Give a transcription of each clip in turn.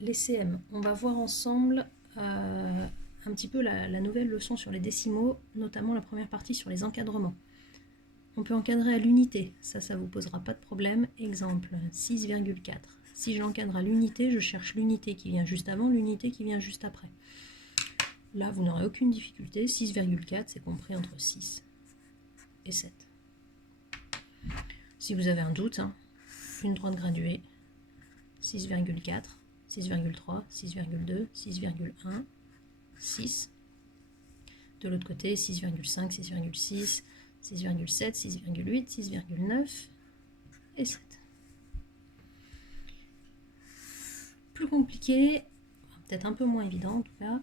Les CM, on va voir ensemble un petit peu la nouvelle leçon sur les décimaux, notamment la première partie sur les encadrements. On peut encadrer à l'unité, ça vous posera pas de problème. Exemple, 6,4. Si je l'encadre à l'unité, je cherche l'unité qui vient juste avant, l'unité qui vient juste après. Là, vous n'aurez aucune difficulté, 6,4 c'est compris entre 6 et 7. Si vous avez un doute, une droite graduée, 6,4, 6,3, 6,2, 6,1, 6. De l'autre côté, 6,5, 6,6, 6,7, 6,8, 6,9 et 7. Plus compliqué, peut-être un peu moins évident en tout cas,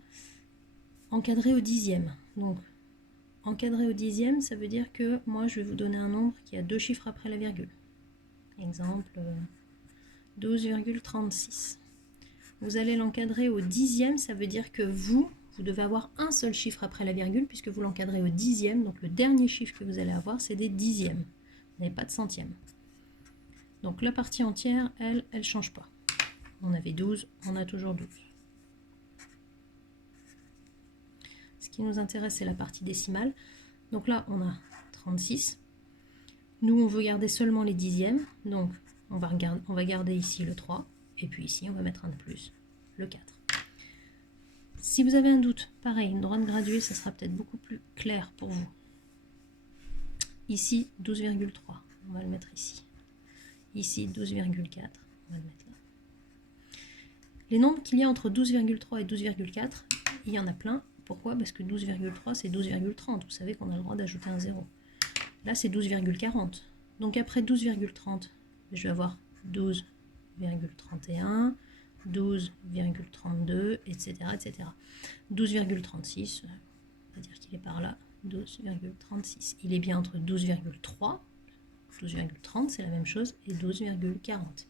encadré au dixième. Donc, encadré au dixième, ça veut dire que moi je vais vous donner un nombre qui a deux chiffres après la virgule. Exemple, 12,36. Vous allez l'encadrer au dixième, ça veut dire que vous devez avoir un seul chiffre après la virgule puisque vous l'encadrez au dixième. Donc le dernier chiffre que vous allez avoir, c'est des dixièmes. Vous n'avez pas de centièmes. Donc la partie entière, elle ne change pas. On avait 12, on a toujours 12. Ce qui nous intéresse, c'est la partie décimale. Donc là, on a 36. Nous, on veut garder seulement les dixièmes. Donc on va garder ici le 3. Et puis ici, on va mettre un de plus, le 4. Si vous avez un doute, pareil, une droite graduée, ça sera peut-être beaucoup plus clair pour vous. Ici, 12,3, on va le mettre ici. Ici, 12,4, on va le mettre là. Les nombres qu'il y a entre 12,3 et 12,4, il y en a plein. Pourquoi? Parce que 12,3, c'est 12,30. Vous savez qu'on a le droit d'ajouter un 0. Là, c'est 12,40. Donc après 12,30, je vais avoir 12,31, 12,32, etc. 12,36, on va dire qu'il est par là, 12,36. Il est bien entre 12,3, 12,30, c'est la même chose, et 12,40.